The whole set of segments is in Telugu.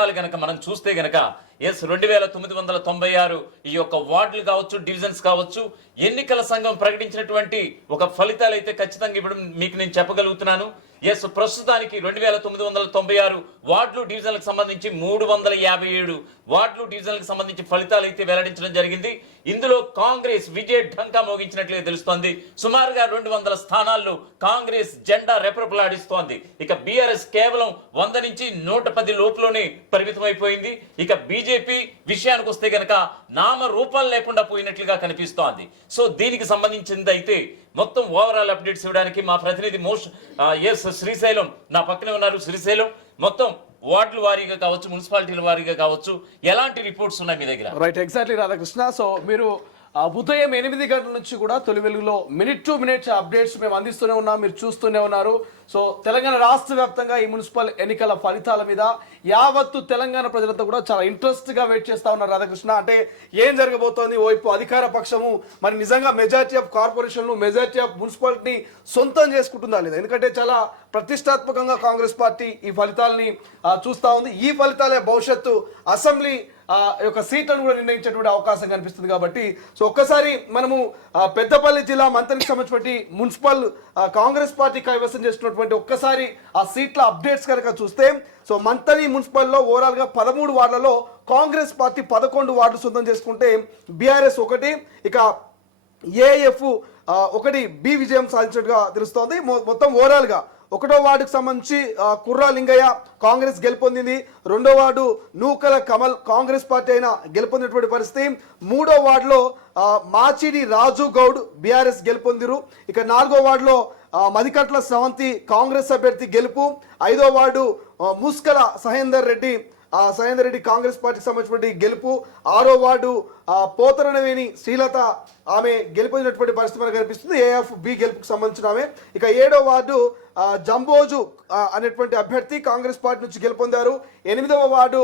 గణాంకాలు గనక మనం చూస్తే గనక 2996 ఈ యొక్క వార్డులు కావచ్చు, డివిజన్స్ కావచ్చు, ఎన్నికల సంఘం ప్రకటించినటువంటి ఒక ఫలితాలు అయితే ఖచ్చితంగా ఇప్పుడు మీకు నేను చెప్పగలుగుతున్నాను. ప్రస్తుతానికి 2996 వార్డులు డివిజన్లకు సంబంధించి 357 వార్డులు డివిజన్లకు సంబంధించి ఫలితాలు అయితే వెల్లడించడం జరిగింది. ఇందులో కాంగ్రెస్ విజయ ఢంకా మోగించినట్లుగా తెలుస్తోంది. సుమారుగా 200 స్థానాల్లో కాంగ్రెస్ జెండా రెపరెపలాడిస్తోంది. ఇక బీఆర్ఎస్ కేవలం 100 నుంచి 110 లోపులోనే పరిమితమైపోయింది. ఇక బీజేపీ విషయానికి వస్తే గనక నామ రూపాలు లేకుండా పోయినట్లుగా కనిపిస్తోంది. సో దీనికి సంబంధించింది అయితే మొత్తం ఓవరాల్ అప్డేట్స్ ఇవ్వడానికి మా ప్రతినిధి శ్రీశైలం నా పక్కనే ఉన్నారు. శ్రీశైలం, మొత్తం వార్డుల వారీగా కావచ్చు, మున్సిపాలిటీల వారీగా కావచ్చు, ఎలాంటి రిపోర్ట్స్ ఉన్నాయి మీ దగ్గర? Right, exactly Radhakrishna. సో మీరు ఉదయం 8 గంటల నుంచి కూడా తొలి వెలుగులో మినిట్ టు మినిట్ అప్డేట్స్ మేము అందిస్తూనే ఉన్నాం, మీరు చూస్తూనే ఉన్నారు. సో తెలంగాణ రాష్ట్ర వ్యాప్తంగా ఈ మున్సిపల్ ఎన్నికల ఫలితాల మీద యావత్తు తెలంగాణ ప్రజలంతా కూడా చాలా ఇంట్రెస్ట్ గా వెయిట్ చేస్తా ఉన్నారు రాధాకృష్ణ. అంటే ఏం జరగబోతోంది, ఓవైపు అధికార పక్షము మరి నిజంగా మెజారిటీ ఆఫ్ కార్పొరేషన్లు, మెజారిటీ ఆఫ్ మున్సిపాలిటీని సొంతం చేసుకుంటుందా లేదా? ఎందుకంటే చాలా ప్రతిష్టాత్మకంగా కాంగ్రెస్ పార్టీ ఈ ఫలితాలని చూస్తా ఉంది. ఈ ఫలితాలే భవిష్యత్తు అసెంబ్లీ యొక్క సీట్లను కూడా నిర్ణయించేటువంటి అవకాశం కనిపిస్తుంది. కాబట్టి సో ఒక్కసారి మనము పెద్దపల్లి జిల్లా మంతనికి సంబంధించినటువంటి మున్సిపల్ కాంగ్రెస్ పార్టీ కైవసం చేస్తున్నటువంటి ఒక్కసారి ఆ సీట్ల అప్డేట్స్ కనుక చూస్తే, సో మంతని మున్సిపల్లో ఓవరాల్ గా 13 వార్డులలో కాంగ్రెస్ పార్టీ 11 వార్డులు సొంతం చేసుకుంటే బీఆర్ఎస్ 1, ఇక ఏఎఫ్ 1 బి విజయం సాధించినట్టుగా తెలుస్తోంది. మొత్తం ఓవరాల్ గా 1వ వార్డుకు సంబంధించి కుర్రా లింగయ్య కాంగ్రెస్ గెలుపొందింది. 2వ వార్డు నూకల కమల్ కాంగ్రెస్ పార్టీ అయినా గెలుపొందినటువంటి పరిస్థితి. 3వ వార్డులో మాచిడి రాజు గౌడ్ బీఆర్ఎస్ గెలుపొందిరు. ఇక 4వ వార్డులో మదికట్ల స్రవంతి కాంగ్రెస్ అభ్యర్థి గెలుపు. 5వ వార్డు ముస్కల సహేందర్ రెడ్డి కాంగ్రెస్ పార్టీకి సంబంధించినటువంటి గెలుపు. 6వ వార్డు పోతరనవేని శ్రీలత ఆమె గెలుపొందినటువంటి పరిస్థితి మనకు కనిపిస్తుంది, ఏఎఫ్ బి గెలుపుకు సంబంధించిన ఆమె. ఇక 7వ వార్డు జంబోజు అనేటువంటి అభ్యర్థి కాంగ్రెస్ పార్టీ నుంచి గెలుపొందారు. 8వ వార్డు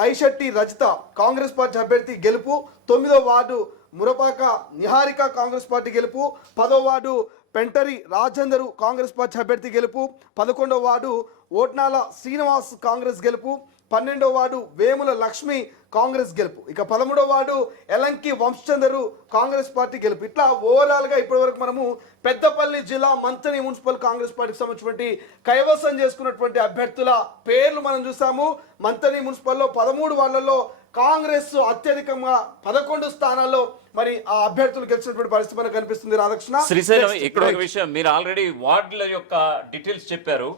లైశెట్టి రజిత కాంగ్రెస్ పార్టీ అభ్యర్థి గెలుపు. 9వ వార్డు మురపాక నిహారిక కాంగ్రెస్ పార్టీ గెలుపు. 10వ వార్డు పెంటరి రాజేందరు కాంగ్రెస్ పార్టీ అభ్యర్థి గెలుపు. 11వ వార్డు ఓట్నాల శ్రీనివాస్ కాంగ్రెస్ గెలుపు. 12వ వార్డు వేముల లక్ష్మి కాంగ్రెస్ గెలుపు. ఇక 13వ వార్డు ఎలంకి వంశచందరు కాంగ్రెస్ పార్టీ గెలుపు. ఇట్లా ఓవరాల్ గా ఇప్పటి వరకు మనము పెద్దపల్లి జిల్లా మంతని మున్సిపల్ కాంగ్రెస్ పార్టీకి సంబంధించినటువంటి కైవసం చేసుకున్నటువంటి అభ్యర్థుల పేర్లు మనం చూసాము. మంతని మున్సిపల్లో 13 వార్డులలో కాంగ్రెస్ అత్యధికంగా 11 స్థానాల్లో మరి ఆ అభ్యర్థులు గెలిచినటువంటి పరిస్థితి మనకు కనిపిస్తుంది. రాధాకృష్ణ, శ్రీశైలం, ఇక్కడ ఒక విషయం, మీరు ఆల్రెడీ వార్డుల యొక్క డీటెయిల్స్ చెప్పారు.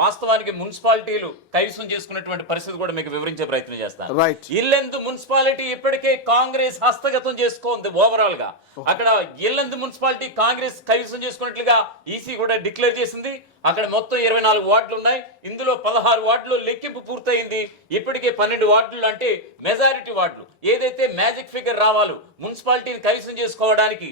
వాస్తవానికి మున్సిపాలిటీలు కైవసం చేసుకున్నటువంటి పరిస్థితి కూడా మీకు వివరించే ప్రయత్నం చేస్తాను. ఇల్లెందు మున్సిపాలిటీ ఇప్పటికే కాంగ్రెస్ హస్తగతం చేసుకోంది. ఓవరాల్ గా అక్కడ ఇల్లెందు మున్సిపాలిటీ కాంగ్రెస్ కైవసం చేసుకున్నట్లుగా ఈసీ కూడా డిక్లేర్ చేసింది. అక్కడ మొత్తం 24 వార్డులు ఉన్నాయి. ఇందులో 16 వార్డులు లెక్కింపు పూర్తయింది. ఇప్పటికే 12 వార్డులు అంటే మెజారిటీ వార్డులు ఏదైతే మ్యాజిక్ ఫిగర్ రావాలో మున్సిపాలిటీని కైవసం చేసుకోవడానికి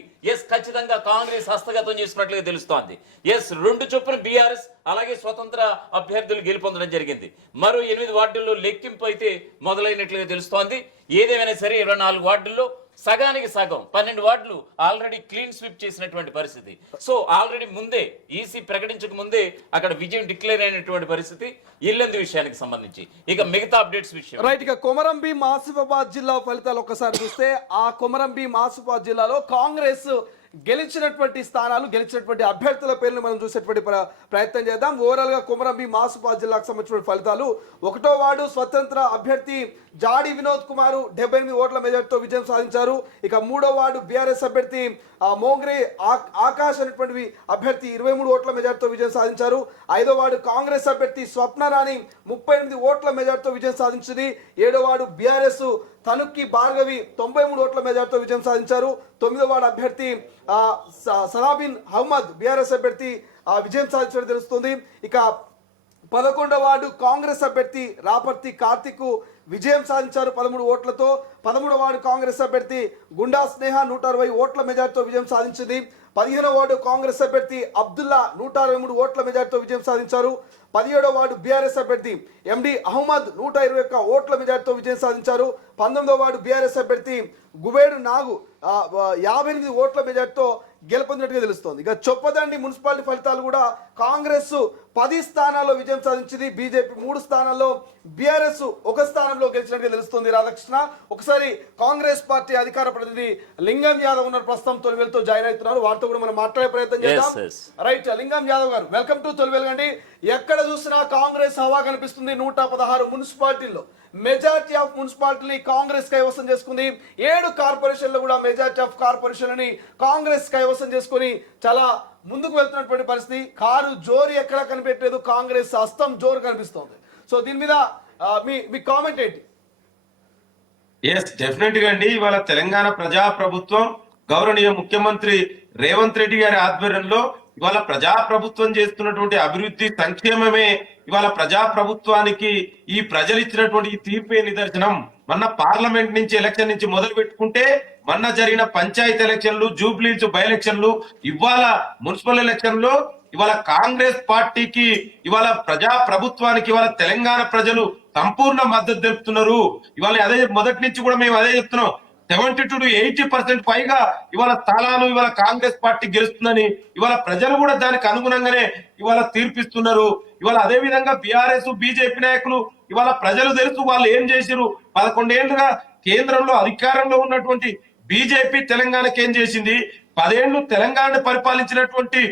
ఖచ్చితంగా కాంగ్రెస్ హస్తగతం చేసుకున్నట్లుగా తెలుస్తోంది. 2 చొప్పున బీఆర్ఎస్ అలాగే స్వతంత్ర అభ్యర్థులు గెలుపొందడం జరిగింది. మరో 8 వార్డుల్లో లెక్కింపు అయితే మొదలైనట్లుగా తెలుస్తోంది. ఏదేమైనా సరే 24 వార్డుల్లో సగానికి సగం 12 వార్డులు ఆల్రెడీ క్లీన్ స్వీప్ చేసినటువంటి పరిస్థితి. సో ఆల్రెడీ ముందే ఈసీ ప్రకటించక ముందే అక్కడ విజయం డిక్లేర్ అయినటువంటి పరిస్థితి ఇల్లెందు విషయానికి సంబంధించి. ఇక మిగతా అప్డేట్స్ విషయం రైట్. ఇక కొమరంభీం ఆసిఫాబాద్ జిల్లా ఫలితాలు ఒకసారి చూస్తే ఆ కొమరంభీం ఆసిఫాబాద్ జిల్లాలో కాంగ్రెస్ గెలిచినటువంటి స్థానాలు, గెలిచినటువంటి అభ్యర్థుల పేర్లు మనం చూసేటువంటి ప్రయత్నం చేద్దాం. ఓవరాల్ గా కొమరంభీం ఆసిఫాబాద్ జిల్లాకు సంబంధించిన ఫలితాలు: 1వ వార్డు స్వతంత్ర అభ్యర్థి జాడి వినోద్ కుమార్ 78 ఓట్ల మెజార్టీతో విజయం సాధించారు. ఇక 3వ వార్డు బీఆర్ఎస్ అభ్యర్థి మోంగ్రే ఆకాష్ అనేటువంటి అభ్యర్థి 23 ఓట్ల మెజార్టీతో విజయం సాధించారు. 5వ వార్డు కాంగ్రెస్ అభ్యర్థి స్వప్నరాణి 38 ఓట్ల మెజార్టీతో విజయం సాధించింది. 7వ వార్డు బీఆర్ఎస్ తనుక్కి భార్గవి 93 ఓట్ల మెజార్టీతో విజయం సాధించారు. 9వ వార్డు అభ్యర్థి సనాబిన్ అహ్మద్ బీఆర్ఎస్ అభ్యర్థి విజయం సాధించడం తెలుస్తుంది. ఇక 11వ వార్డు కాంగ్రెస్ అభ్యర్థి రాపర్తి కార్తిక్ విజయం సాధించారు 13 ఓట్లతో. 13వ వార్డు కాంగ్రెస్ అభ్యర్థి గుండా స్నేహ 160 ఓట్ల మెజార్టీతో విజయం సాధించింది. 15వ వార్డు కాంగ్రెస్ అభ్యర్థి అబ్దుల్లా 163 ఓట్ల మెజార్టీతో విజయం సాధించారు. 17వ వార్డు బీఆర్ఎస్ అభ్యర్థి ఎండి అహ్మద్ 121 ఓట్ల మెజార్టీతో విజయం సాధించారు. 19వ వార్డు బీఆర్ఎస్ అభ్యర్థి గుబేడు నాగు 58 ఓట్ల మెజార్టీతో గెలుపొందినట్టుగా తెలుస్తోంది. ఇక చొప్పదండి మున్సిపాలిటీ ఫలితాలు కూడా కాంగ్రెస్ 10 స్థానాల్లో విజయం సాధించింది బీజేపీ, 3 స్థానాల్లో, బీఆర్ఎస్ 1 స్థానంలో గెలిచినట్టుగా తెలుస్తుంది. రాధాకృష్ణ, ఒకసారి కాంగ్రెస్ పార్టీ అధికార ప్రతినిధి లింగం యాదవ్ ఉన్నారు ప్రస్తుతం, తొలివేలుతో జాయిన్ అవుతున్నారు. వారితో కూడా మనం మాట్లాడే ప్రయత్నం చేద్దాం. రైట్, లింగం యాదవ్ గారు, వెల్కమ్ టు తొలివేలు. అండి, ఎక్కడ చూసినా కాంగ్రెస్ హవా కనిపిస్తుంది. 116 మున్సిపాలిటీల్లో మెజారిటీ ఆఫ్ మున్సిపాలిటీ కాంగ్రెస్ కైవసం చేసుకుంది. 7 కార్పొరేషన్లు కూడా మెజారిటీ ఆఫ్ కార్పొరేషన్లని కాంగ్రెస్ కైవసం చేసుకుని చాలా ముందుకు వెళ్తున్నటువంటి పరిస్థితి. కారు జోరు ఎక్కడ కనిపెట్టలేదు, కాంగ్రెస్ హస్తం జోరు కనిపిస్తోంది. సో దీని మీద మీ కామెంట్ ఏంటి? ఎస్, డెఫినెట్ గా అండి. ఇవాళ తెలంగాణ ప్రజా ప్రభుత్వం గౌరవనీయ ముఖ్యమంత్రి రేవంత్ రెడ్డి గారి ఆధ్వర్యంలో ఇవాళ ప్రజా ప్రభుత్వం చేస్తున్నటువంటి అభివృద్ధి సంక్షేమమే ఇవాళ ప్రజా ప్రభుత్వానికి ఈ ప్రజలు ఇచ్చినటువంటి ఈ తీర్పే నిదర్శనం. మొన్న పార్లమెంట్ నుంచి ఎలక్షన్ నుంచి మొదలు పెట్టుకుంటే మొన్న జరిగిన పంచాయతీ ఎలక్షన్లు, జూబ్లీస్ బై ఎలక్షన్లు, ఇవాళ మున్సిపల్ ఎలక్షన్ లో ఇవాళ కాంగ్రెస్ పార్టీకి, ఇవాళ ప్రజా ప్రభుత్వానికి ఇవాళ తెలంగాణ ప్రజలు సంపూర్ణ మద్దతు తెలుపుతున్నారు. ఇవాళ అదే మొదటి నుంచి కూడా మేము అదే చెప్తున్నాం. 70 to 80% పైగా ఇవాళ స్థానాలు ఇవాళ కాంగ్రెస్ పార్టీ గెలుస్తుందని ఇవాళ ప్రజలు కూడా దానికి అనుగుణంగానే ఇవాళ తీర్పిస్తున్నారు. ఇవాళ అదే విధంగా బీఆర్ఎస్, బీజేపీ నాయకులు ఇవాళ ప్రజలు తెలుసు వాళ్ళు ఏం చేసిరు. 11 ఏళ్లుగా కేంద్రంలో అధికారంలో ఉన్నటువంటి బీజేపీ తెలంగాణకి ఏం చేసింది, 10 ఏళ్లు తెలంగాణ పరిపాలించినటువంటి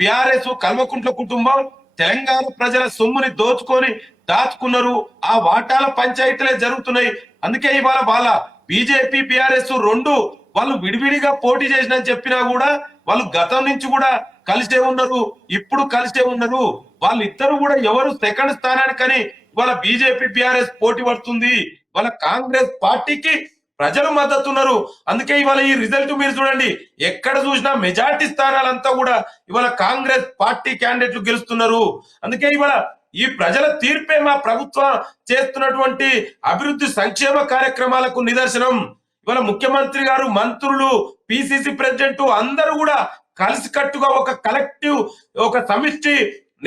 బీఆర్ఎస్ కల్వకుంట్ల కుటుంబం తెలంగాణ ప్రజల సొమ్ముని దోచుకొని దాచుకున్నారు. ఆ వాటాల పంచాయతీలే జరుగుతున్నాయి. అందుకే ఇవాళ వాళ్ళ బీజేపీ, బీఆర్ఎస్ రెండు వాళ్ళు విడివిడిగా పోటీ చేసినని చెప్పినా కూడా వాళ్ళు గతం నుంచి కూడా కలిసే ఉన్నారు, ఇప్పుడు కలిసే ఉన్నారు. వాళ్ళిద్దరు కూడా ఎవరు సెకండ్ స్థానానికని వాళ్ళ బీజేపీ, బీఆర్ఎస్ పోటీ పడుతుంది. వాళ్ళ కాంగ్రెస్ పార్టీకి ప్రజలు మద్దతు ఉన్నారు. అందుకే ఇవాళ ఈ రిజల్ట్ మీరు చూడండి, ఎక్కడ చూసినా మెజార్టీ స్థానాలంతా కూడా ఇవాళ కాంగ్రెస్ పార్టీ క్యాండిడేట్లు గెలుస్తున్నారు. అందుకే ఇవాళ ఈ ప్రజల తీర్పే మా ప్రభుత్వం చేస్తున్నటువంటి అభివృద్ధి సంక్షేమ కార్యక్రమాలకు నిదర్శనం. ఇవాళ ముఖ్యమంత్రి గారు, మంత్రులు, పిసిసి ప్రెసిడెంట్ అందరూ కూడా కలిసికట్టుగా ఒక కలెక్టివ్, ఒక సమిష్టి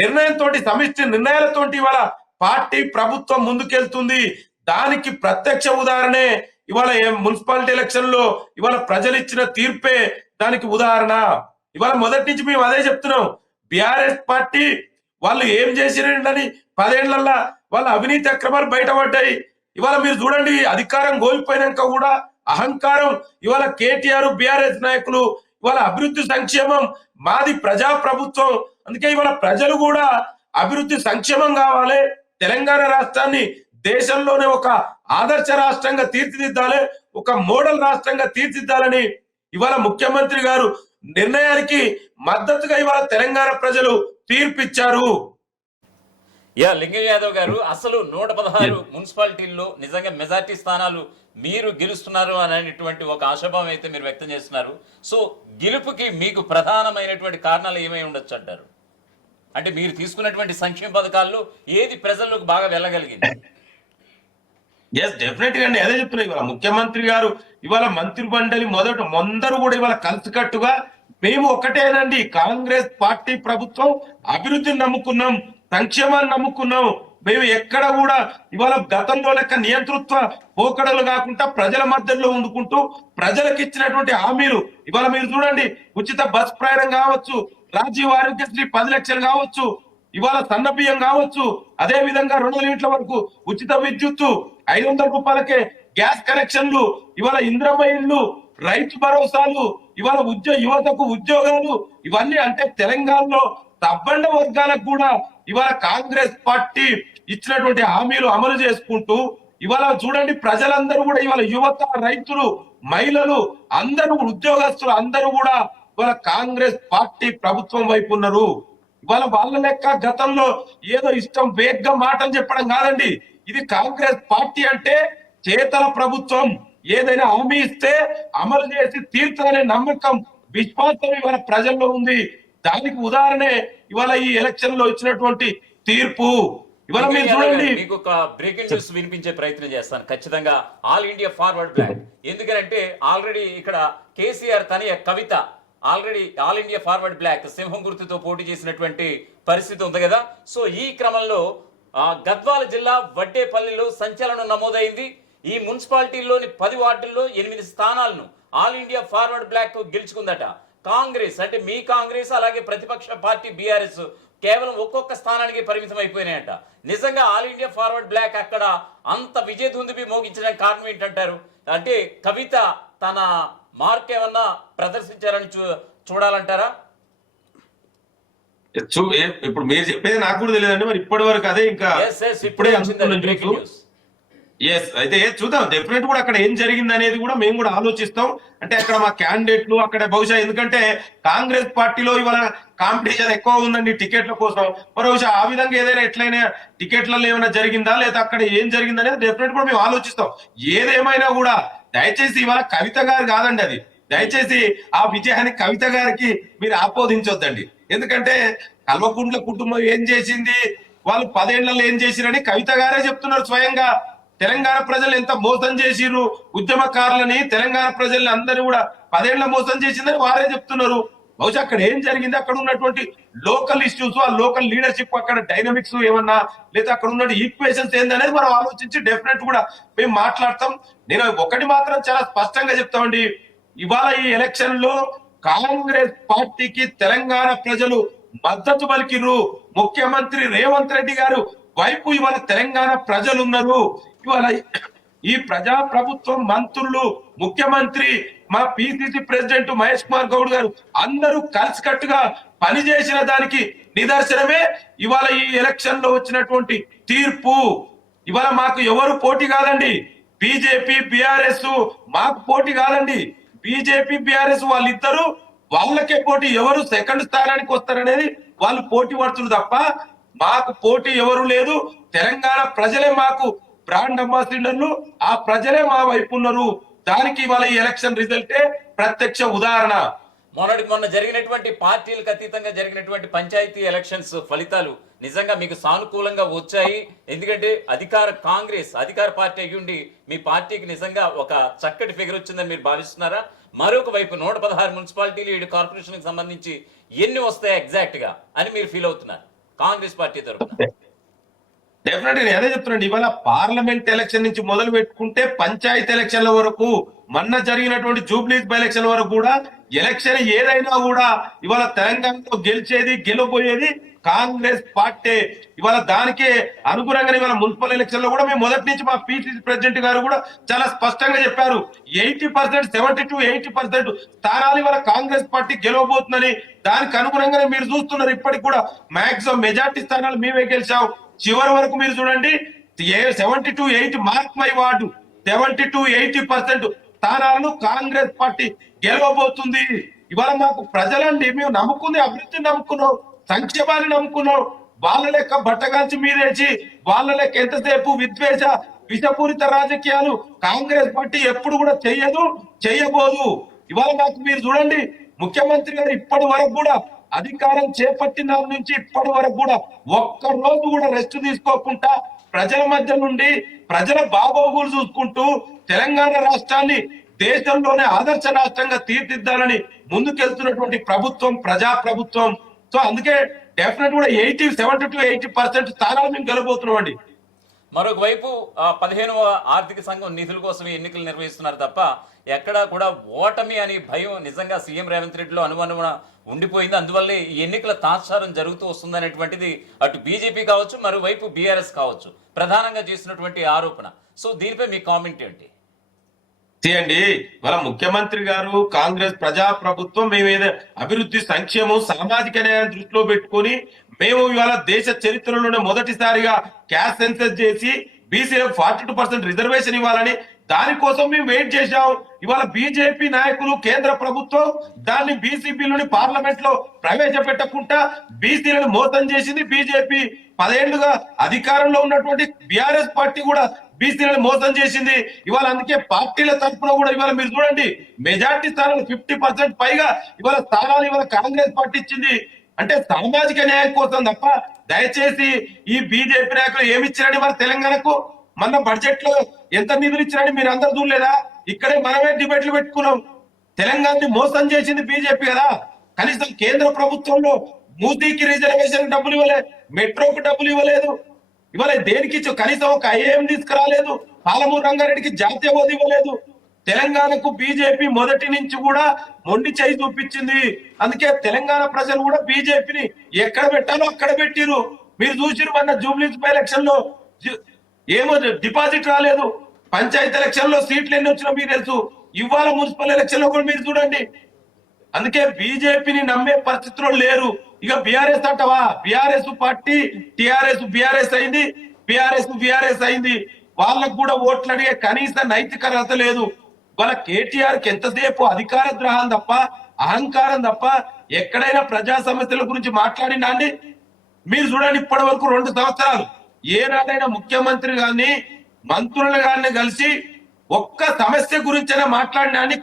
నిర్ణయంతో, సమిష్టి నిర్ణయాలతో ఇవాళ పార్టీ ప్రభుత్వం ముందుకెళ్తుంది. దానికి ప్రత్యక్ష ఉదాహరణే ఇవాళ మున్సిపాలిటీ ఎలక్షన్ లో ఇవాళ ప్రజలు ఇచ్చిన తీర్పే దానికి ఉదాహరణ. ఇవాళ మొదటి నుంచి మేము అదే చెప్తున్నాం. బీఆర్ఎస్ పార్టీ వాళ్ళు ఏం చేసిరండి, 10 ఏళ్లలో వాళ్ళ అవినీతి అక్రమాలు బయటపడ్డాయి. ఇవాళ మీరు చూడండి, అధికారం కోల్పోయినాక కూడా అహంకారం ఇవాళ కేటీఆర్, బీఆర్ఎస్ నాయకులు ఇవాళ అభివృద్ధి సంక్షేమం మాది ప్రజా ప్రభుత్వం. అందుకే ఇవాళ ప్రజలు కూడా అభివృద్ధి సంక్షేమం కావాలి, తెలంగాణ రాష్ట్రాన్ని దేశంలోనే ఒక ఆదర్శ రాష్ట్రంగా తీర్చిదిద్దాలి, ఒక మోడల్ రాష్ట్రంగా తీర్చిదిద్దాలని ఇవాళ ముఖ్యమంత్రి గారు నిర్ణయానికి మద్దతుగా ఇవాళ తెలంగాణ ప్రజలు తీర్పిచ్చారు. లింగం యాదవ్ గారు, అసలు 116 మున్సిపాలిటీల్లో నిజంగా మెజార్టీ స్థానాలు మీరు గెలుస్తున్నారు అనేటువంటి ఒక ఆశాభావం అయితే మీరు వ్యక్తం చేస్తున్నారు. సో గెలుపుకి మీకు ప్రధానమైనటువంటి కారణాలు ఏమై ఉండొచ్చు అంటారు? అంటే మీరు తీసుకున్నటువంటి సంక్షేమ పథకాల్లో ఏది ప్రజల్లోకి బాగా వెళ్ళగలిగింది? ఎస్, డెఫినెట్ గా అండి, అదే చెప్తున్నా. ఇవాళ ముఖ్యమంత్రి గారు ఇవాళ మంత్రి మండలి అందరూ కూడా ఇవాళ కలిసికట్టుగా మేము ఒకటేనండి, కాంగ్రెస్ పార్టీ ప్రభుత్వం అభివృద్ధిని నమ్ముకున్నాం, సంక్షేమాన్ని నమ్ముకున్నాం. మేము ఎక్కడ కూడా ఇవాళ గతంలో లెక్క నియంతృత్వ పోకడలు కాకుండా ప్రజల మధ్యలో ఉండుకుంటూ ప్రజలకు ఇచ్చినటువంటి హామీలు ఇవాళ మీరు చూడండి. ఉచిత బస్ ప్రయాణం కావచ్చు, రాజీవ్ ఆరోగ్యశ్రీ 10 లక్షలు కావచ్చు, ఇవాళ సన్న బియ్యం కావచ్చు, అదే విధంగా 2 యూనిట్ల వరకు ఉచిత విద్యుత్తు, 500 రూపాయలకే గ్యాస్ కనెక్షన్లు, ఇవాళ ఇంద్రమ్మ ఇళ్ళు, రైతు భరోసాలు, ఇవాళ యువతకు ఉద్యోగాలు, ఇవన్నీ అంటే తెలంగాణలో తబ్బండ వర్గాలకు కూడా ఇవాళ కాంగ్రెస్ పార్టీ ఇచ్చినటువంటి హామీలు అమలు చేసుకుంటూ ఇవాళ చూడండి, ప్రజలందరూ కూడా ఇవాళ యువత, రైతులు, మహిళలు అందరూ, ఉద్యోగస్తులు అందరూ కూడా ఇవాళ కాంగ్రెస్ పార్టీ ప్రభుత్వం వైపు ఉన్నారు. ఇవాళ వాళ్ళ లెక్క గతంలో ఏదో ఇష్టం వేగ్గా మాటలు చెప్పడం కాదండి. ఇది కాంగ్రెస్ పార్టీ అంటే చేతల ప్రభుత్వం. ఏదైనా హామీ ఇస్తే అమలు చేసి తీర్చాలనే నమ్మకం, విశ్వాసం ఇవాళ ప్రజల్లో ఉంది. దానికి ఉదాహరణే ఇవాళ ఈ ఎలక్షన్ లో ఇచ్చినటువంటి తీర్పు. ఇవాళ మీరు చూడండి, మీకు ఒక బ్రేకింగ్ న్యూస్ వినిపించే ప్రయత్నం చేస్తాను ఖచ్చితంగా. ఆల్ ఇండియా ఫార్వర్డ్ బ్లాక్, ఎందుకంటే ఆల్రెడీ ఇక్కడ కేసీఆర్ తనయ Kavitha already All India Forward Bloc సింహం గుర్తుతో పోటీ చేసినటువంటి పరిస్థితి ఉంది కదా. సో ఈ క్రమంలో గద్వాల జిల్లా వడ్డేపల్లిలో సంచలనం నమోదైంది. ఈ మున్సిపాలిటీలోని 10 వార్డుల్లో 8 స్థానాలను ఆల్ ఇండియా ఫార్వర్డ్ బ్లాక్ గెలుచుకుందట. కాంగ్రెస్ అంటే మీ కాంగ్రెస్ అలాగే ప్రతిపక్ష పార్టీ బీఆర్ఎస్ కేవలం ఒక్కొక్క స్థానానికి పరిమితం అయిపోయినాయంట. నిజంగా ఆల్ ఇండియా ఫార్వర్డ్ బ్లాక్ అక్కడ అంత విజయదుందుబి మోగించడానికి కారణం ఏంటంటారు? అంటే కవిత తన మార్క్ ఏమన్నా ప్రదర్శించారని చూడాలంటారా? ఇప్పుడు మీరు చెప్పేది నాకు కూడా తెలియదండి, మరి ఇప్పటి వరకు అదే ఇంకా ఇప్పుడే అయితే చూద్దాం. డెఫినెట్ కూడా అక్కడ ఏం జరిగింది అనేది కూడా మేము కూడా ఆలోచిస్తాం. అంటే అక్కడ మా క్యాండిడేట్లు అక్కడ బహుశా ఎందుకంటే కాంగ్రెస్ పార్టీలో ఇవాళ కాంపిటీషన్ ఎక్కువ ఉందండి టికెట్ల కోసం. బహుశా ఆ విధంగా ఏదైనా ఎట్లయినా టికెట్లలో ఏమైనా జరిగిందా లేదా అక్కడ ఏం జరిగింది అనేది డెఫినెట్ కూడా మేము ఆలోచిస్తాం. ఏదేమైనా కూడా దయచేసి ఇవాళ కవిత గారు కాదండి అది, దయచేసి ఆ విజయాన్ని కవిత గారికి మీరు ఆపోదించొద్దండి. ఎందుకంటే కల్వకుంట్ల కుటుంబం ఏం చేసింది, వాళ్ళు 10 ఏళ్లలో ఏం చేసిరని కవిత గారే చెప్తున్నారు స్వయంగా. తెలంగాణ ప్రజలు ఎంత మోసం చేసిర్రు ఉద్యమకారులని, తెలంగాణ ప్రజల్ని అందరినీ కూడా 10 ఏళ్ల మోసం చేసిందని వారే చెప్తున్నారు. బహుశా అక్కడ ఏం జరిగింది, అక్కడ ఉన్నటువంటి లోకల్ ఇష్యూస్, ఆ లోకల్ లీడర్షిప్, అక్కడ డైనమిక్స్ ఏమన్నా లేదా అక్కడ ఉన్న ఈక్వేషన్స్ ఏందనేది మనం ఆలోచించి డెఫినెట్ కూడా మేము మాట్లాడతాం. నేను ఒకటి మాత్రం చాలా స్పష్టంగా చెప్తామండి, ఇవాళ ఈ ఎలక్షన్ లో కాంగ్రెస్ పార్టీకి తెలంగాణ ప్రజలు మద్దతు పలికిర్రు. ముఖ్యమంత్రి రేవంత్ రెడ్డి గారు వైపు ఇవాళ తెలంగాణ ప్రజలు ఉన్నారు. ఇవాళ ఈ ప్రజా ప్రభుత్వం మంత్రులు, ముఖ్యమంత్రి, మా పిసిసి ప్రెసిడెంట్ మహేష్ కుమార్ గౌడ్ గారు అందరూ కలిసికట్టుగా పనిచేసిన దానికి నిదర్శనమే ఇవాళ ఈ ఎలక్షన్ లో వచ్చినటువంటి తీర్పు. ఇవాళ మాకు ఎవరు పోటీ కాదండి, బీజేపీ బీఆర్ఎస్ మాకు పోటీ కాదండి. బీజేపీ బీఆర్ఎస్ వాళ్ళిద్దరు వాళ్ళకే పోటీ, ఎవరు సెకండ్ స్థానానికి వస్తారనేది వాళ్ళు పోటీ పడుతున్నారు తప్ప మాకు పోటీ ఎవరు లేదు. తెలంగాణ ప్రజలే మాకు బ్రాండ్ అంబాసిడర్లు, ఆ ప్రజలే మా వైపు ఉన్నారు. దానికి ఇవాళ ఈ ఎలక్షన్ రిజల్టే ప్రత్యక్ష ఉదాహరణ. మొన్న జరిగినటువంటి పార్టీలకు అతీతంగా జరిగినటువంటి పంచాయతీ ఎలక్షన్స్ ఫలితాలు నిజంగా మీకు సానుకూలంగా వచ్చాయి. ఎందుకంటే కాంగ్రెస్ అధికార పార్టీ అయ్యుండి మీ పార్టీకి నిజంగా ఒక చక్కటి ఫిగర్ వచ్చిందని మీరు భావిస్తున్నారా? మరొక వైపు 116 మున్సిపాలిటీలు 7 కార్పొరేషన్కి సంబంధించి ఎన్ని వస్తాయి ఎగ్జాక్ట్ గా అని మీరు ఫీల్ అవుతున్నారు కాంగ్రెస్ పార్టీ తరఫున? డెఫినెట్ నేను అదే చెప్తున్నాను, ఇవాళ పార్లమెంట్ ఎలక్షన్ నుంచి మొదలు పెట్టుకుంటే పంచాయతీ ఎలక్షన్ల వరకు, మొన్న జరిగినటువంటి జూబ్లీస్ బై ఎలక్షన్ వరకు కూడా ఎలక్షన్ ఏదైనా కూడా ఇవాళ తెలంగాణలో గెలిచేది గెలవబోయేది కాంగ్రెస్ పార్టీ. ఇవాళ దానికే అనుగుణంగా ఇవాళ మున్సిపల్ ఎలక్షన్ లో కూడా మేము మొదటి నుంచి మా పిసిసి ప్రెసిడెంట్ గారు కూడా చాలా స్పష్టంగా చెప్పారు, 80%, 70-80% స్థానాలు ఇవాళ కాంగ్రెస్ పార్టీ గెలవబోతుందని. దానికి అనుగుణంగానే మీరు చూస్తున్నారు ఇప్పటికి కూడా మాక్సిమం మెజార్టీ స్థానాలు మేమే గెలిచాం. చివరి వరకు మీరు చూడండి 70-80 మార్క్ మై వార్డు 70-80% స్థానాలను కాంగ్రెస్ పార్టీ గెలవబోతుంది. ఇవాళ మాకు ప్రజలండి, మేము నమ్ముకుంది అభివృద్ధిని నమ్ముకున్నాం, సంక్షేమాన్ని నమ్ముకున్నాం. వాళ్ళ లెక్క బట్టగాల్చి మీరేసి వాళ్ళ లెక్క ఎంతసేపు విద్వేష విషపూరిత రాజకీయాలు కాంగ్రెస్ పార్టీ ఎప్పుడు కూడా చెయ్యబోదు. ఇవాళ మాకు మీరు చూడండి, ముఖ్యమంత్రి గారు ఇప్పటి వరకు కూడా అధికారం చేపట్టిన నుంచి ఇప్పటి వరకు కూడా ఒక్క రోజు కూడా రెస్ట్ తీసుకోకుండా ప్రజల మధ్య నుండి ప్రజల బాగోగులు చూసుకుంటూ తెలంగాణ రాష్ట్రాన్ని దేశంలోనే ఆదర్శ రాష్ట్రంగా తీర్చిదిద్దాలని ముందుకెళ్తున్నటువంటి ప్రభుత్వం ప్రజా ప్రభుత్వం. సో అందుకే డెఫినెట్ కూడా 70-80% స్థానాలు మేము గెలబోతున్నాం అండి. మరొక వైపు 15వ ఆర్థిక సంఘం నిధుల కోసం ఎన్నికలు నిర్వహిస్తున్నారు తప్ప ఎక్కడా కూడా ఓటమి అని భయం నిజంగా సీఎం రేవంత్ రెడ్డిలో అనుమానం ఉండిపోయింది. అందువల్లే ఈ ఎన్నికల తాత్సారం జరుగుతూ వస్తుందనేటువంటిది అటు బీజేపీ కావచ్చు, మరోవైపు బీఆర్ఎస్ కావచ్చు ప్రధానంగా చేసినటువంటి ఆరోపణ. సో దీనిపై మీ కామెంట్ ఏంటి? చేయండి. వాళ్ళ ముఖ్యమంత్రి గారు కాంగ్రెస్ ప్రజా ప్రభుత్వం మేమేదో అభివృద్ధి, సంక్షేమం, సామాజిక న్యాయం దృష్టిలో పెట్టుకొని మేము ఇవాళ దేశ చరిత్రలోనే మొదటిసారిగా క్యాస్ట్ సెన్సస్ చేసి బీసీలకు 42% రిజర్వేషన్ ఇవ్వాలని దానికోసం మేము వెయిట్ చేశాం. ఇవాళ బీజేపీ నాయకులు, కేంద్ర ప్రభుత్వం దాన్ని బీసీ బిల్లుని పార్లమెంట్ లో ప్రవేశపెట్టకుండా బీసీలను మోసం చేసింది బీజేపీ. 10 ఏళ్లుగా అధికారంలో ఉన్నటువంటి బీఆర్ఎస్ పార్టీ కూడా బీసీలను మోసం చేసింది. ఇవాళ అందుకే పార్టీల తరఫున కూడా ఇవాళ మీరు చూడండి మెజార్టీ స్థానాలు 50% పైగా ఇవాళ స్థానాలు ఇవాళ కాంగ్రెస్ పార్టీ ఇచ్చింది. అంటే సామాజిక న్యాయం కోసం తప్ప దయచేసి ఈ బీజేపీ నాయకులు ఏమి ఇచ్చారని మన తెలంగాణకు మన బడ్జెట్ లో ఎంత నిధులు ఇచ్చారని మీరు అందరు చూడలేదా? ఇక్కడే మనమే డిబేట్లు పెట్టుకున్నాం. తెలంగాణని మోసం చేసింది బీజేపీ కదా. కనీసం కేంద్ర ప్రభుత్వంలో మూసీకి రిజర్వేషన్ డబ్బులు ఇవ్వలేదు, మెట్రోకు డబ్బులు ఇవ్వలేదు. ఇవాళ దేనికి కనీసం ఒక ఐఏఎం తీసుకురాలేదు, పాలమూరు రంగారెడ్డికి జాతీయ హోదా ఇవ్వలేదు. తెలంగాణకు బీజేపీ మొదటి నుంచి కూడా మొండి చేయి చూపించింది. అందుకే తెలంగాణ ప్రజలు కూడా బీజేపీని ఎక్కడ పెట్టాలో అక్కడ పెట్టిరు. మీరు చూసిరు మొన్న జూబ్లీస్ బై ఎలక్షన్ లో ఏమో డిపాజిట్ రాలేదు, పంచాయతీ ఎలక్షన్ లో సీట్లు ఎన్ని వచ్చినా మీకు తెలుసు. ఇవాళ మున్సిపల్ ఎలక్షన్ లో కూడా మీరు చూడండి. అందుకే బీజేపీని నమ్మే పరిస్థితుల్లో లేరు. ఇక బీఆర్ఎస్ అంటవా, బీఆర్ఎస్ పార్టీ టిఆర్ఎస్ బీఆర్ఎస్ అయింది, బీఆర్ఎస్ అయింది. వాళ్ళకు కూడా ఓట్లు అడిగే కనీస నైతిక అర్హత లేదు. వాళ్ళ కేటీఆర్ కి ఎంతసేపు అధికార ద్రోహం తప్ప, అహంకారం తప్ప ఎక్కడైనా ప్రజా సమస్యల గురించి మాట్లాడినా అండి? మీరు చూడండి, ఇప్పటి వరకు 2 సంవత్సరాలు ఏనాడైనా ముఖ్యమంత్రి గాని మంత్రులు గాని కలిసి ఒక్క సమస్య గురించైనా మాట్లాడినా అండి?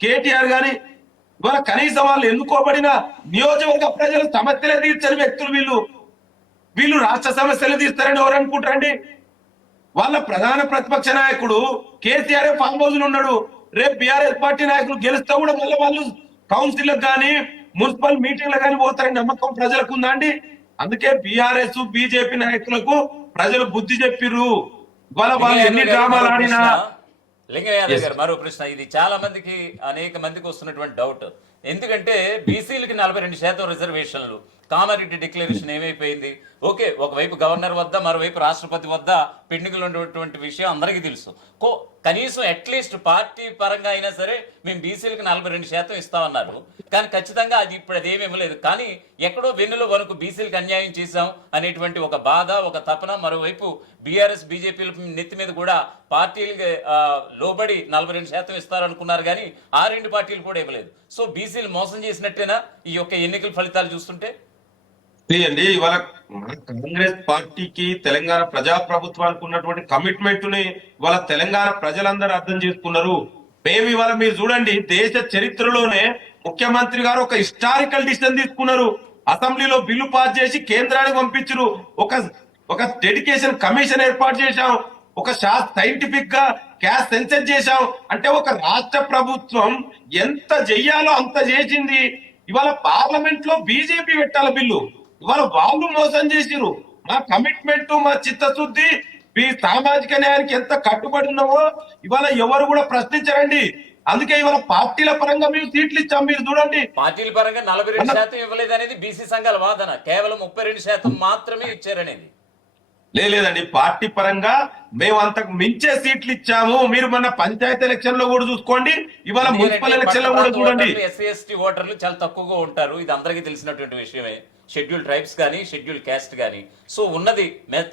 కేటీఆర్ గాని ఇవాళ కనీసం వాళ్ళు ఎన్నుకోబడిన నియోజకవర్గ ప్రజల సమస్యలే తీర్చని వ్యక్తులు వీళ్ళు రాష్ట్ర సమస్యలు తీస్తారని ఎవరు అనుకుంటారండి? వాళ్ళ ప్రధాన ప్రతిపక్ష నాయకుడు కేసీఆర్ ఫామ్ హౌస్ లో ఉన్నాడు. రేపు బీఆర్ఎస్ పార్టీ నాయకులు గెలిస్తే కూడా మళ్ళీ వాళ్ళు కౌన్సిల్ కానీ మున్సిపల్ మీటింగ్లకు కానీ పోతారని నమ్మకం ప్రజలకు ఉందా అండి? అందుకే బీఆర్ఎస్ బీజేపీ నాయకులకు ప్రజలు బుద్ధి చెప్పిర్రు. వాళ్ళు ఎన్ని డ్రామాలు ఆడినా. లింగయ్య యాదవ్ గారు, మరో ప్రశ్న. ఇది చాలా మందికి, అనేక మందికి వస్తున్నటువంటి డౌట్. ఎందుకంటే బీసీలకి 42% రిజర్వేషన్లు, కామారెడ్డి డిక్లరేషన్ ఏమైపోయింది? ఓకే, ఒకవైపు గవర్నర్ వద్ద, మరోవైపు రాష్ట్రపతి వద్ద పెండింగ్లో ఉన్నటువంటి విషయం అందరికీ తెలుసు. కనీసం అట్లీస్ట్ పార్టీ పరంగా అయినా సరే మేము బీసీలకు 42% ఇస్తామన్నారు. కానీ ఖచ్చితంగా అది ఇప్పుడు అదేమి ఇవ్వలేదు. కానీ ఎక్కడో వెన్నులో వరకు బీసీలకు అన్యాయం చేశాం అనేటువంటి ఒక బాధ, ఒక తపన. మరోవైపు బీఆర్ఎస్ బీజేపీల నెత్తి మీద కూడా పార్టీలకి లోబడి 42% ఇస్తారనుకున్నారు, కానీ ఆ 2 పార్టీలు కూడా ఇవ్వలేదు. సో బీసీలు మోసం చేసినట్టేనా ఈ యొక్క ఎన్నికల ఫలితాలు చూస్తుంటే? అండి, ఇవాళ కాంగ్రెస్ పార్టీకి తెలంగాణ ప్రజా ప్రభుత్వానికి ఉన్నటువంటి కమిట్మెంట్ ని ఇవాళ తెలంగాణ ప్రజలందరూ అర్థం చేసుకున్నారు. మేము ఇవాళ మీరు చూడండి, దేశ చరిత్రలోనే ముఖ్యమంత్రి గారు ఒక హిస్టారికల్ డిసిజన్ తీసుకున్నారు. అసెంబ్లీలో బిల్లు పాస్ చేసి కేంద్రానికి పంపించారు. ఒక డెడికేషన్ కమిషన్ ఏర్పాటు చేశాం. ఒక సైంటిఫిక్ గా క్యాష్ సెన్సెస్ చేశాం. అంటే ఒక రాష్ట్ర ప్రభుత్వం ఎంత చెయ్యాలో అంత చేసింది. ఇవాళ పార్లమెంట్ లో బీజేపీ పెట్టాల బిల్లు. ఇవాళ వాళ్ళు మోసం చేసిరు. మా కమిట్మెంట్, మా చిత్తశుద్ధి, మీ సామాజిక న్యాయానికి ఎంత కట్టుబడి ఉన్నావో ఇవాళ ఎవరు కూడా ప్రశ్నించరండి. అందుకే ఇవాళ పార్టీల పరంగా మేము సీట్లు ఇచ్చాం. మీరు చూడండి, పార్టీల పరంగా 42% ఇవ్వలేదు అనేది బీసీ సంఘాల వాదన. కేవలం 32% మాత్రమే ఇచ్చారనేది. లేదండి, పార్టీ పరంగా మేము అంతకు మించే సీట్లు ఇచ్చాము. మీరు మన పంచాయతీ ఎలక్షన్ లో కూడా చూసుకోండి, ఇవాళ మున్సిపల్ ఎలక్షన్ లో కూడా చూడండి. ఎస్సీ ఎస్టీ ఓటర్లు చాలా తక్కువగా ఉంటారు, ఇది అందరికీ తెలిసినటువంటి విషయమే. షెడ్యూల్ ట్రైబ్స్ కానీ, షెడ్యూల్ క్యాస్ట్ కానీ. సో ఉన్నది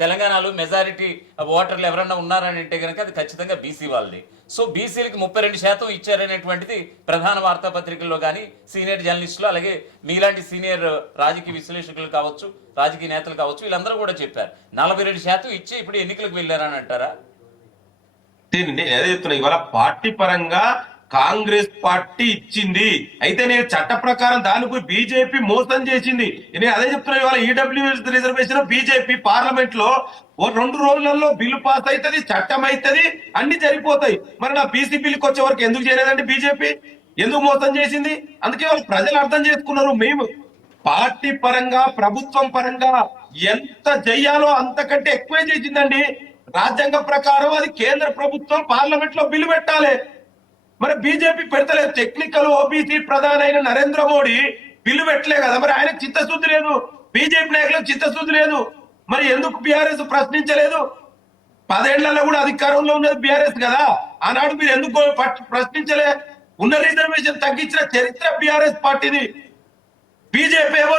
తెలంగాణలో మెజారిటీ ఓటర్లు ఎవరన్నా ఉన్నారని అంటే కనుక అది ఖచ్చితంగా బీసీ వాళ్ళని. సో బీసీలకి 32% ఇచ్చారనేటువంటిది ప్రధాన వార్తాపత్రికల్లో కానీ, సీనియర్ జర్నలిస్టులు, అలాగే మీలాంటి సీనియర్ రాజకీయ విశ్లేషకులు కావచ్చు, రాజకీయ నేతలు కావచ్చు, వీళ్ళందరూ కూడా చెప్పారు. 42% ఇచ్చి ఇప్పుడు ఎన్నికలకు వెళ్ళారని అంటారా? అదే చెప్తున్నా, ఇవాళ పార్టీ పరంగా కాంగ్రెస్ పార్టీ ఇచ్చింది. అయితే నేను చట్ట ప్రకారం దానికి బీజేపీ మోసం చేసింది. నేను అదే చెప్తున్నా, ఇవాళ ఈడబ్ల్యూఎస్ రిజర్వేషన్ బీజేపీ పార్లమెంట్ లో 2 రోజులలో బిల్లు పాస్ అవుతుంది, చట్టం అవుతుంది, అన్ని జరిగిపోతాయి. మరి నా బీసీ బిల్లుకి వచ్చే వరకు ఎందుకు చేయలేదండి బీజేపీ? ఎందుకు మోసం చేసింది? అందుకే వాళ్ళు ప్రజలు అర్థం చేసుకున్నారు. మేము పార్టీ పరంగా, ప్రభుత్వం పరంగా ఎంత చెయ్యాలో అంతకంటే ఎక్కువే చేసిందండి. రాజ్యాంగ ప్రకారం అది కేంద్ర ప్రభుత్వం పార్లమెంట్ లో బిల్లు పెట్టాలి. మరి బీజేపీ పెడతలేదు. టెక్నికల్ ఓబీసీ ప్రధాని అయిన నరేంద్ర మోడీ బిల్లు పెట్టలే కదా. మరి ఆయనకు చిత్తశుద్ధి లేదు, బీజేపీ నాయకులకు చిత్తశుద్ధి లేదు. మరి ఎందుకు బీఆర్ఎస్ ప్రశ్నించలేదు? 10 ఏళ్లలో కూడా అధికారంలో ఉన్నది బీఆర్ఎస్ కదా. ఆనాడు మీరు ఎందుకు ప్రశ్నించలే? ఉన్న రిజర్వేషన్ తగ్గించిన చరిత్ర బీఆర్ఎస్ పార్టీది. బీజేపీ ఏమో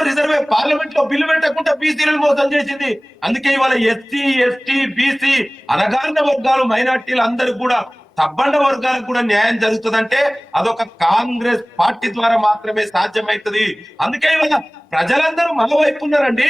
పార్లమెంట్ లో బిల్లు పెట్టకుండా బీసీలను మోసం చేసింది. అందుకే ఇవాళ ఎస్సీ, ఎస్టీ, బీసీ, అణగారిన వర్గాలు, మైనార్టీలు అందరూ కూడా, తబ్బండ వర్గాలకు కూడా న్యాయం జరుగుతుందంటే అదొక కాంగ్రెస్ పార్టీ ద్వారా మాత్రమే సాధ్యమవుతుంది. అందుకే ఇవాళ ప్రజలందరూ మన వైపు ఉన్నారండి.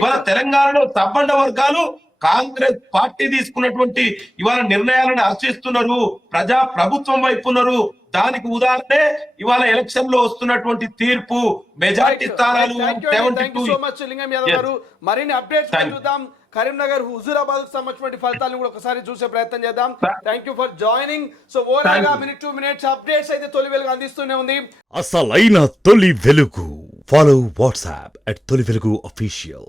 ఇవాళ తెలంగాణలో తబ్బండ వర్గాలు కాంగ్రెస్ పార్టీ తీసుకున్నటువంటి ఇవాళ నిర్ణయాలను హర్షిస్తున్నారు, ప్రజా ప్రభుత్వం వైపు ఉన్నారు. దానికి ఉదాహరణ ఇవాళ ఎలక్షన్ లో వస్తున్నటువంటి తీర్పు, మెజారిటీ స్థానాలు 72. మరిన్ని అప్డేట్స్ చూద్దాం. కరీంనగర్, హుజూరాబాద్ కు సంబంధించిన ఫలితాలను కూడా ఒకసారి చూసే ప్రయత్నం చేద్దాం. Thank you for joining. So overall గా మినిట్ టు మినిట్స్ అప్డేట్స్ అయితే తొలి వెలుగు అందిస్తూనే ఉంది. అసలైన తొలి వెలుగు. ఫాలో వాట్సాప్ @తొలి వెలుగు అఫీషియల్.